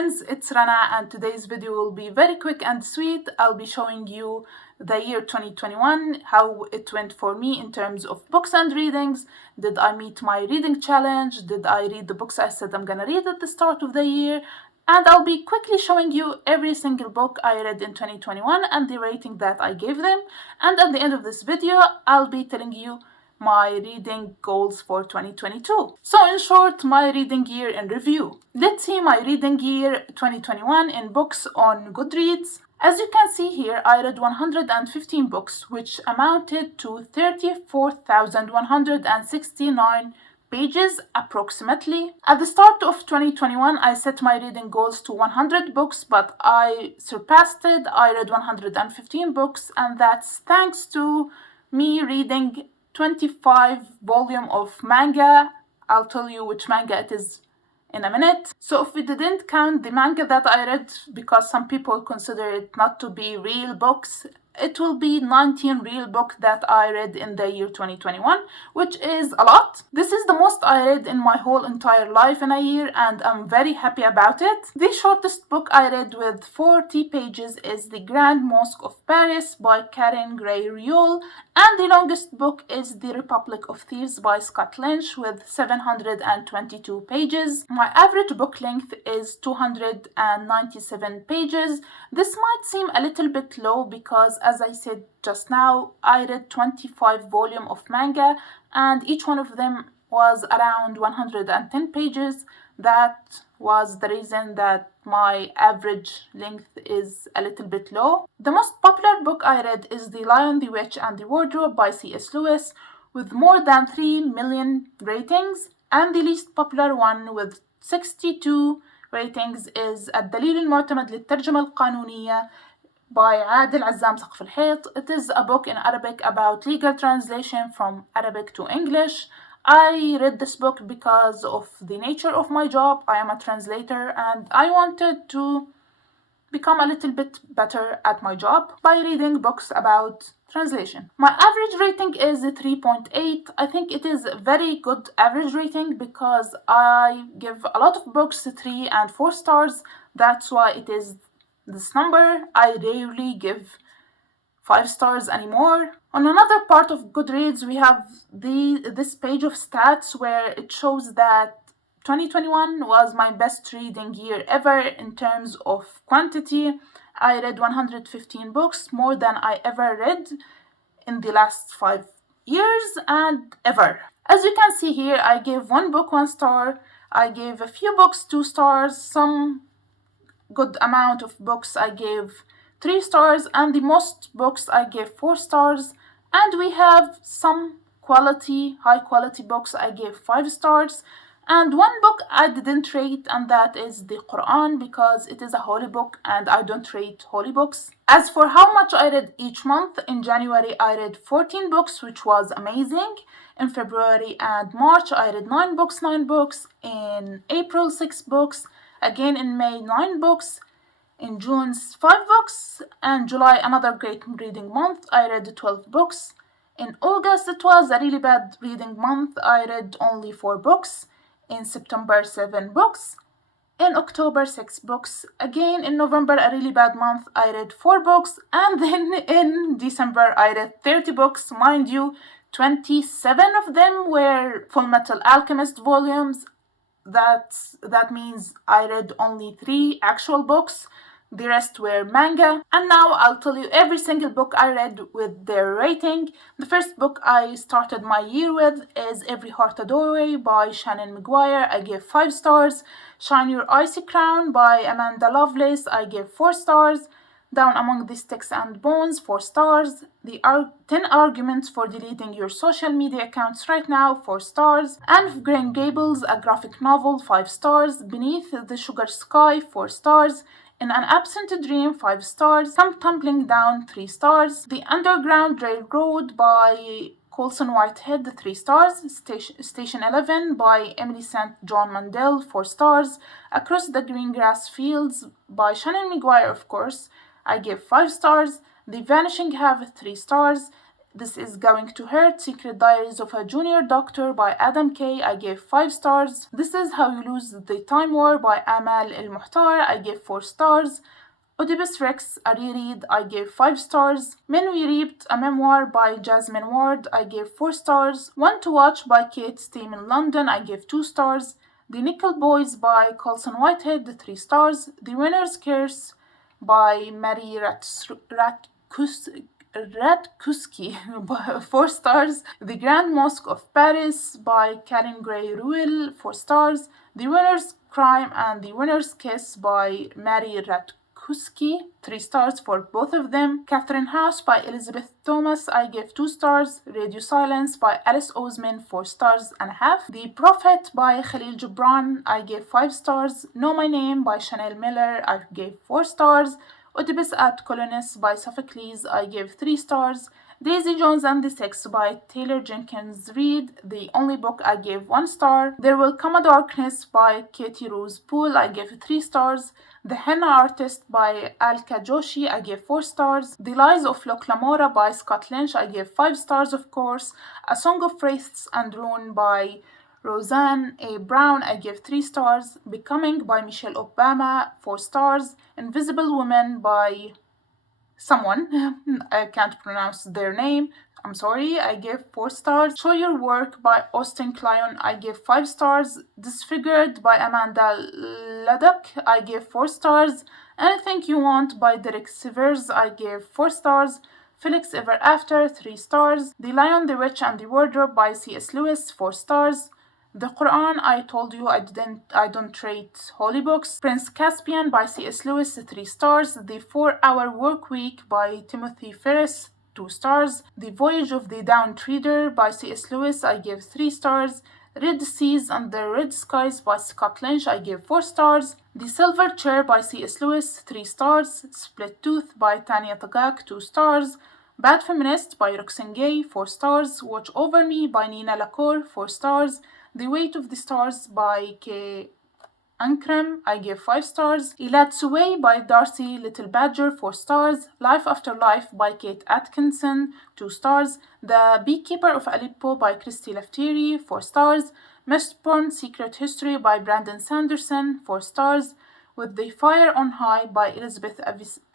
friends, it's Rana and today's video will be very quick and sweet. I'll be showing you the year 2021, how it went for me in terms of books and readings. Did I meet my reading challenge? Did I read the books I said I'm gonna read at the start of the year? And I'll be quickly showing you every single book I read in 2021 and the rating that I gave them. And at the end of this video, I'll be telling you my reading goals for 2022. So in short, my reading year in review. Let's see my reading year 2021 in books on Goodreads. As you can see here, I read 115 books, which amounted to 34,169 pages approximately. At the start of 2021, I set my reading goals to 100 books, but I surpassed it. I read 115 books, and that's thanks to me reading 25 volume of manga. I'll tell you which manga it is in a minute. So if we didn't count the manga that I read, because some people consider it not to be real books, it will be 19 real books that I read in the year 2021, which is a lot. This is the most I read in my whole entire life in a year, and I'm very happy about it. The shortest book I read with 40 pages is The Grand Mosque of Paris by Karen Gray Riol, and the longest book is The Republic of Thieves by Scott Lynch with 722 pages. My average book length is 297 pages. This might seem a little bit low because, as I said just now, I read 25 volume of manga and each one of them was around 110 pages. That was the reason that my average length is a little bit low. The most popular book I read is The Lion, the Witch and the Wardrobe by C.S. Lewis with more than 3 million ratings, and the least popular one with 62 ratings is الدليل المعتمد للترجمة القانونية by عادل عزام سقف الحيط. It is a book in Arabic about legal translation from Arabic to English. I read this book because of the nature of my job. I am a translator and I wanted to become a little bit better at my job by reading books about translation. My average rating is 3.8. I think it is a very good average rating because I give a lot of books 3 and 4 stars. That's why it is this number. I rarely give 5 stars anymore. On another part of Goodreads, we have this page of stats where it shows that 2021 was my best reading year ever in terms of quantity. I read 115 books, more than I ever read in the last 5 years and ever. As you can see here, I gave one book 1 star. I gave a few books 2 stars. Some good amount of books I gave 3 stars, and the most books I gave 4 stars. And we have some high quality books I gave 5 stars. And one book I didn't rate, and that is the Quran, because it is a holy book and I don't rate holy books. As for how much I read each month, in January I read 14 books, which was amazing. In February and March I read 9 books. In April 6 books. Again in May 9 books. In June 5 books. And July, another great reading month, I read 12 books. In August it was a really bad reading month. I read only 4 books. In September 7 books. In October 6 books. Again in November, a really bad month, I read 4 books. And then in December I read 30 books. Mind you, 27 of them were Full Metal Alchemist volumes. That means I read only 3 actual books. The rest were manga. And now I'll tell you every single book I read with their rating. The first book I started my year with is Every Heart a Doorway by Shannon McGuire. I gave 5 stars. Shine Your Icy Crown by Amanda Lovelace. I gave 4 stars. Down Among the Sticks and Bones, 4 stars. The 10 Arguments for Deleting Your Social Media Accounts Right Now, 4 stars. Anne of Green Gables, a graphic novel, 5 stars. Beneath the Sugar Sky, 4 stars. In an Absent Dream, 5 stars. Come Tumbling Down, 3 stars. The Underground Railroad by Colson Whitehead, 3 stars. Station 11 by Emily St. John Mandel, 4 stars. Across the Green Grass Fields by Shannon McGuire, of course, I gave 5 stars. The Vanishing Half, 3 stars. This is going to hurt. Secret Diaries of a Junior Doctor by Adam Kay, I gave 5 stars. This is How You Lose the Time War by Amal El Muhtar, I gave 4 stars. Oedipus Rex, a reread, I gave 5 stars. Men We Reaped, a memoir by Jasmine Ward, I gave 4 stars. One to Watch by Kate Stayman London, I gave 2 stars. The Nickel Boys by Colson Whitehead, 3 stars. The Winner's Curse by Mary Ratkuski, 4 stars. The Grand Mosque of Paris by Karen Gray Ruel, 4 stars. The Winner's Crime and The Winner's Kiss by Mary Ratkuski, 3 stars for both of them. Catherine House by Elizabeth Thomas, I gave 2 stars. Radio Silence by Alice Oseman, 4 stars and a half. The Prophet by Khalil Gibran, I gave 5 stars. Know My Name by Chanel Miller, I gave 4 stars. Oedipus at Colonus by Sophocles, I gave 3 stars. Daisy Jones and the Six by Taylor Jenkins Reid, the only book, I gave 1 star. There Will Come a Darkness by Katie Rose Poole, I gave 3 stars. The Henna Artist by Alka Joshi, I gave 4 stars. The Lies of Locke Lamora by Scott Lynch, I gave 5 stars of course. A Song of Wraiths and Ruin by Roseanne A. Brown, I gave 3 stars. Becoming by Michelle Obama, 4 stars. Invisible Woman by someone, I can't pronounce their name, I'm sorry, I gave 4 stars. Show Your Work by Austin Kleon, I gave 5 stars. Disfigured by Amanda Laddock, I gave 4 stars. Anything You Want by Derek Sivers, I gave 4 stars. Felix Ever After, 3 stars. The Lion, the Witch and the Wardrobe by C.S. Lewis, 4 stars. The Quran, I Told You I Don't Rate Holy Books. Prince Caspian by C.S. Lewis, 3 stars. The 4-Hour Work Week by Timothy Ferris, 2 stars. The Voyage of the Downed Reader by C.S. Lewis, I gave 3 stars. Red Seas Under Red Skies by Scott Lynch, I gave 4 stars. The Silver Chair by C.S. Lewis, 3 stars. Split Tooth by Tanya Tagaq, 2 stars. Bad Feminist by Roxane Gay, 4 stars. Watch Over Me by Nina Lacour, 4 stars. The Weight of the Stars by K. Ankram, I gave 5 stars. Elad Suway by Darcy Little Badger, 4 stars. Life After Life by Kate Atkinson, 2 stars. The Beekeeper of Aleppo by Christy Leftieri, 4 stars. Mistborn Secret History by Brandon Sanderson, 4 stars. With the Fire on High by Elizabeth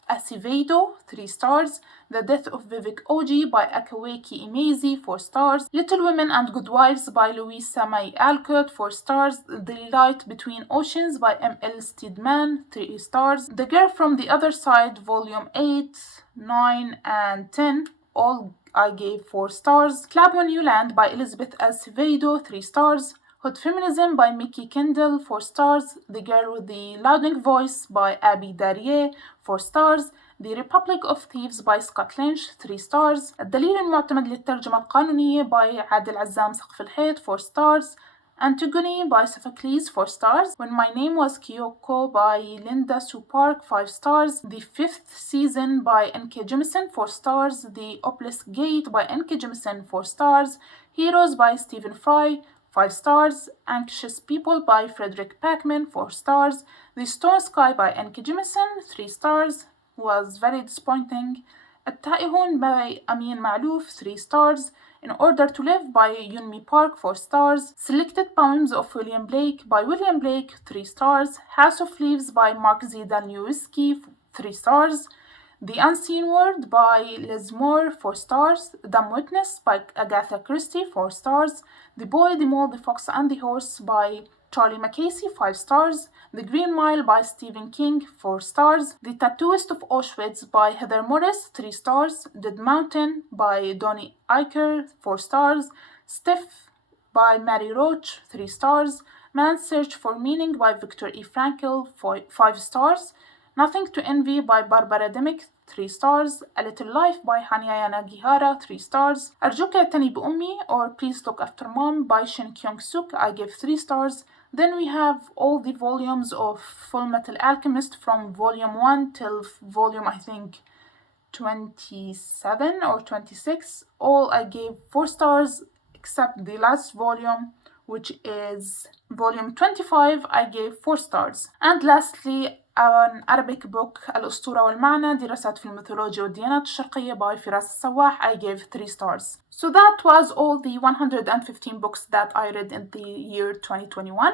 Acevedo, 3 stars. The Death of Vivek Oji by Akaweki Imezi, 4 stars. Little Women and Good Wives by Louisa May Alcott, 4 stars. The Light Between Oceans by M.L. Steedman, 3 stars. The Girl from the Other Side, Volume 8, 9, and 10, all I gave 4 stars. Clap When You Land by Elizabeth Acevedo, 3 stars. Hot Feminism by Mickey Kendall, 4 stars. The Girl with the Louding Voice by Abby Darrier, 4 stars. The Republic of Thieves by Scott Lynch, 3 stars. الدليل المعتمد للترجمة القانونية by عادل عزام سقف الحيط, 4 stars. Antigone by Sophocles, 4 stars. When My Name Was Kyoko by Linda Sue Park, 5 stars. The Fifth Season by N.K. Jemisin, 4 stars. The Obelisk Gate by N.K. Jemisin, 4 stars. Heroes by Stephen Fry, 5 stars. Anxious People by Frederick Packman, 4 stars. The Stone Sky by N.K. Jemisin, 3 stars. Was very disappointing. التائهون by Amin Ma'louf, 3 stars. In Order to Live by Yunmi Park, 4 stars. Selected Poems of William Blake by William Blake, 3 stars. House of Leaves by Mark Z. Danielewski, 3 stars. The Unseen World by Liz Moore, 4 stars. Dumb Witness by Agatha Christie, 4 stars. The Boy, the Mole, the Fox and the Horse by Charlie Mackesy, 5 stars. The Green Mile by Stephen King, 4 stars. The Tattooist of Auschwitz by Heather Morris, 3 stars. Dead Mountain by Donnie Eicher, 4 stars. Stiff by Mary Roach, 3 stars. Man's Search for Meaning by Viktor E. Frankl, 5 stars. Nothing to Envy by Barbara Demick, 3 stars. A Little Life by Hanya Yanagihara, 3 stars. أرجوك اعتني بأمي or Please Look After Mom by Shin Kyung-suk, I gave 3 stars. Then we have all the volumes of Full Metal Alchemist from volume 1 till volume, I think, 27 or 26. All I gave 4 stars except the last volume, which is volume 25 I gave 4 stars. And lastly, an Arabic book الأسطورة والمعنى دراسات في الميثولوجيا والديانات الشرقية by فراس السواح I gave 3 stars. So that was all the 115 books that I read in the year 2021.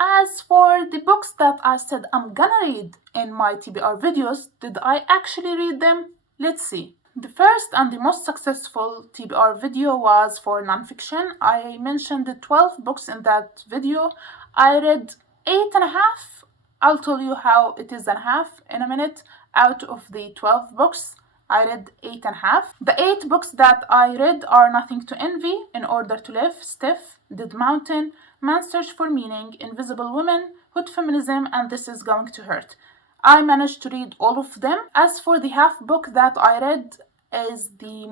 As for the books that I said I'm gonna read in my TBR videos, did I actually read them? Let's see. The first and the most successful TBR video was for nonfiction. I mentioned the 12 books in that video. I read 8.5. I'll tell you how it is and a half in a minute. Out of the 12 books, I read 8.5. The 8 books that I read are Nothing to Envy, In Order to Live, Stiff, Dead Mountain, Man's Search for Meaning, Invisible Women, Hood Feminism, and This Is Going to Hurt. I managed to read all of them. As for the half book that I read is the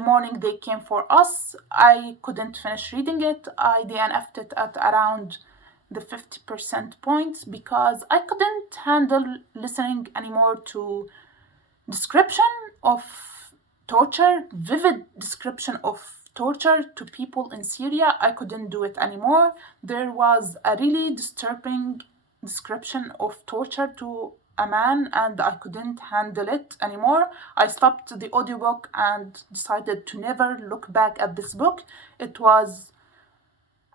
Morning They Came for Us. I couldn't finish reading it. I DNF'd it at around the 50% points because I couldn't handle listening anymore to description of torture, vivid description of torture to people in Syria. I couldn't do it anymore. There was a really disturbing description of torture to a man and I couldn't handle it anymore. I stopped the audiobook and decided to never look back at this book. It was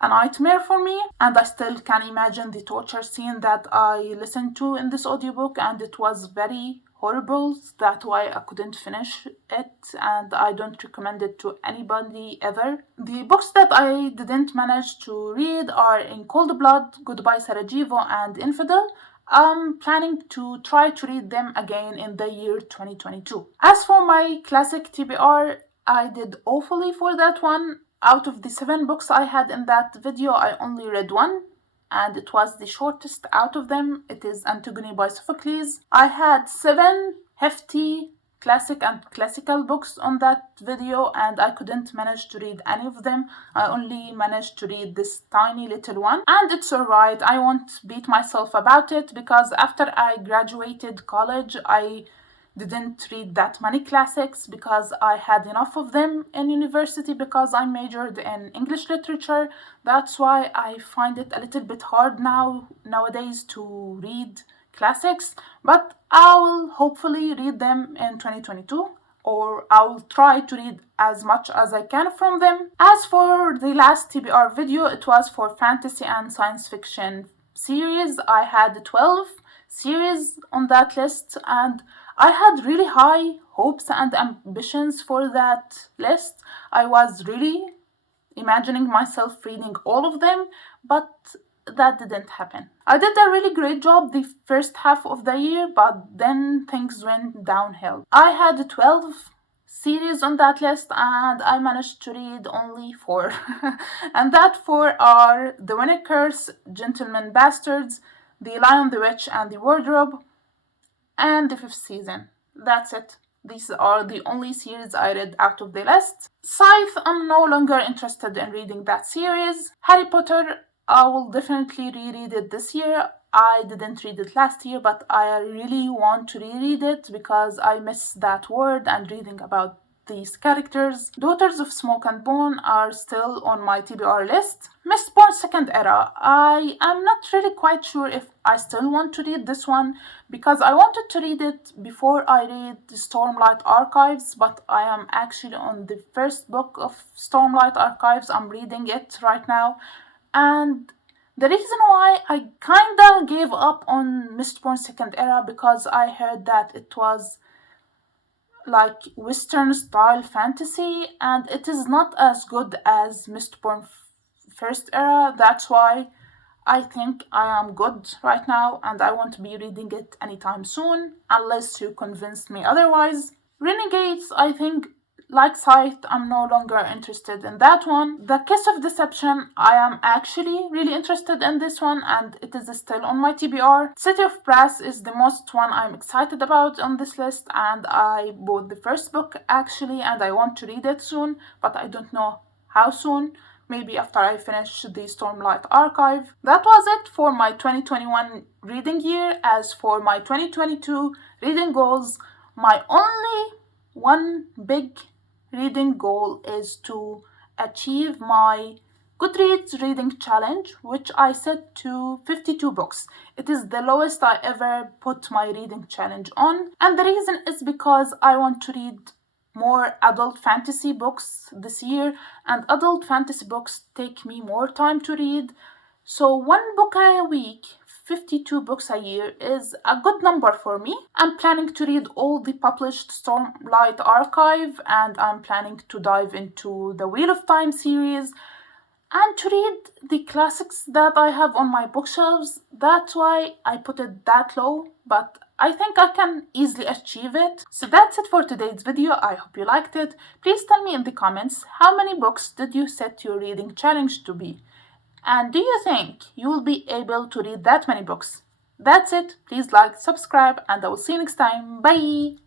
a nightmare for me, and I still can imagine the torture scene that I listened to in this audiobook, and it was very horrible. That's why I couldn't finish it, and I don't recommend it to anybody ever. The books that I didn't manage to read are In Cold Blood, Goodbye Sarajevo, and Infidel. I'm planning to try to read them again in the year 2022. As for my classic TBR, I did awfully for that one. Out of the 7 books I had in that video, I only read 1, and it was the shortest out of them. It is Antigone by Sophocles. I had 7 hefty classic and classical books on that video, and I couldn't manage to read any of them. I only managed to read this tiny little one, and it's alright. I won't beat myself about it because after I graduated college, I didn't read that many classics because I had enough of them in university because I majored in English literature. That's why I find it a little bit hard nowadays to read classics, but I will hopefully read them in 2022, or I will try to read as much as I can from them. As for the last TBR video, it was for fantasy and science fiction series. I had 12 series on that list, and I had really high hopes and ambitions for that list. I was really imagining myself reading all of them, but that didn't happen. I did a really great job the first half of the year, but then things went downhill. I had 12 series on that list and I managed to read only 4. And that 4 are The Winter Curse, Gentlemen Bastards, The Lion, the Witch, and the Wardrobe, and the 5th season. That's it. These are the only series I read out of the list. Scythe, I'm no longer interested in reading that series. Harry Potter, I will definitely reread it this year. I didn't read it last year, but I really want to reread it because I miss that world and reading about these characters. Daughters of Smoke and Bone are still on my TBR list. Mistborn Second Era, I am not really quite sure if I still want to read this one because I wanted to read it before I read the Stormlight Archives, but I am actually on the first book of Stormlight Archives. I'm reading it right now, and the reason why I kinda gave up on Mistborn Second Era because I heard that it was like Western style fantasy and it is not as good as Mistborn First Era. That's why I think I am good right now and I won't be reading it anytime soon unless you convince me otherwise. Renegades, I think, like Scythe, I'm no longer interested in that one. The Kiss of Deception, I am actually really interested in this one and it is still on my TBR. City of Brass is the most one I'm excited about on this list and I bought the first book actually and I want to read it soon, but I don't know how soon. Maybe after I finish the Stormlight Archive. That was it for my 2021 reading year. As for my 2022 reading goals, my only one big reading goal is to achieve my Goodreads reading challenge, which I set to 52 books. It is the lowest I ever put my reading challenge on, and the reason is because I want to read more adult fantasy books this year, and adult fantasy books take me more time to read. So, one book a week, 52 books a year, is a good number for me. I'm planning to read all the published Stormlight archive, and I'm planning to dive into the Wheel of Time series and to read the classics that I have on my bookshelves. That's why I put it that low, but I think I can easily achieve it. So that's it for today's video. I hope you liked it. Please tell me in the comments how many books did you set your reading challenge to be? And do you think you will be able to read that many books? That's it. Please like, subscribe, and I will see you next time. Bye!